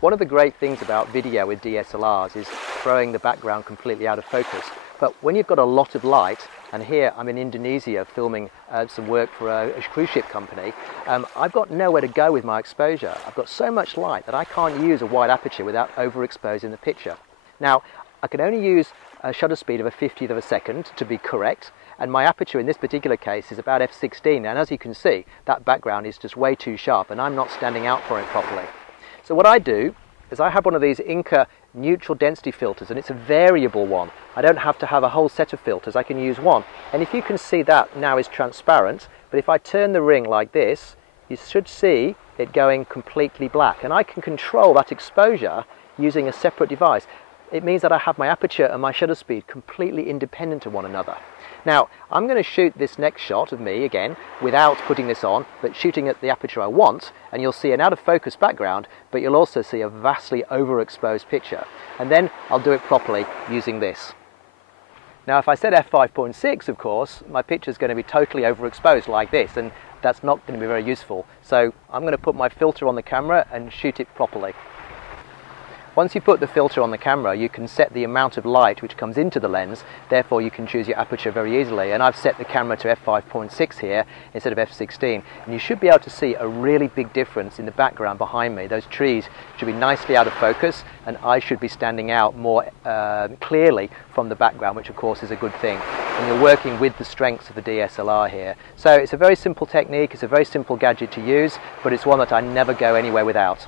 One of the great things about video with DSLRs is throwing the background completely out of focus. But when you've got a lot of light, and here I'm in Indonesia filming some work for a cruise ship company, I've got nowhere to go with my exposure. I've got so much light that I can't use a wide aperture without overexposing the picture. Now, I can only use a shutter speed of a 50th of a second to be correct, and my aperture in this particular case is about f/16, and as you can see, that background is just way too sharp and I'm not standing out for it properly. So what I do is I have one of these Inca neutral density filters, and it's a variable one. I don't have to have a whole set of filters, I can use one. And if you can see, that now is transparent, but if I turn the ring like this, you should see it going completely black, and I can control that exposure using a separate device. It means that I have my aperture and my shutter speed completely independent of one another. Now, I'm going to shoot this next shot of me again without putting this on, but shooting at the aperture I want, and you'll see an out of focus background, but you'll also see a vastly overexposed picture. And then I'll do it properly using this. Now, if I set f5.6, of course, my picture is going to be totally overexposed like this, and that's not going to be very useful. So I'm going to put my filter on the camera and shoot it properly. Once you put the filter on the camera, you can set the amount of light which comes into the lens, therefore you can choose your aperture very easily. And I've set the camera to f5.6 here instead of f16, and you should be able to see a really big difference in the background behind me. Those trees should be nicely out of focus, and I should be standing out more clearly from the background, which of course is a good thing. And you're working with the strengths of the DSLR here. So it's a very simple technique, it's a very simple gadget to use, but it's one that I never go anywhere without.